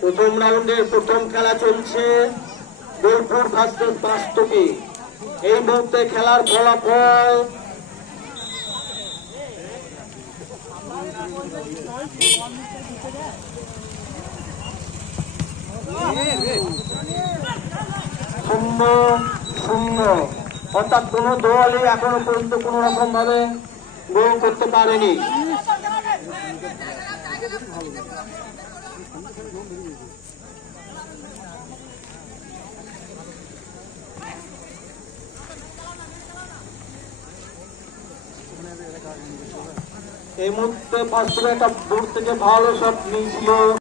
প্রথম রাউন্ডের প্রথম খেলা চলছে বোলপুর ভার্সেস বাস্তবী। এই মুহূর্তে খেলার ফলাফল শূন্য শূন্য, অর্থাৎ কোন দলই এখনো পর্যন্ত কোন রকম ভাবে গোল করতে পারেনি। এই মুহূর্তে বাস্তবে একটা দূর থেকে ভালো শট নিয়েছিল।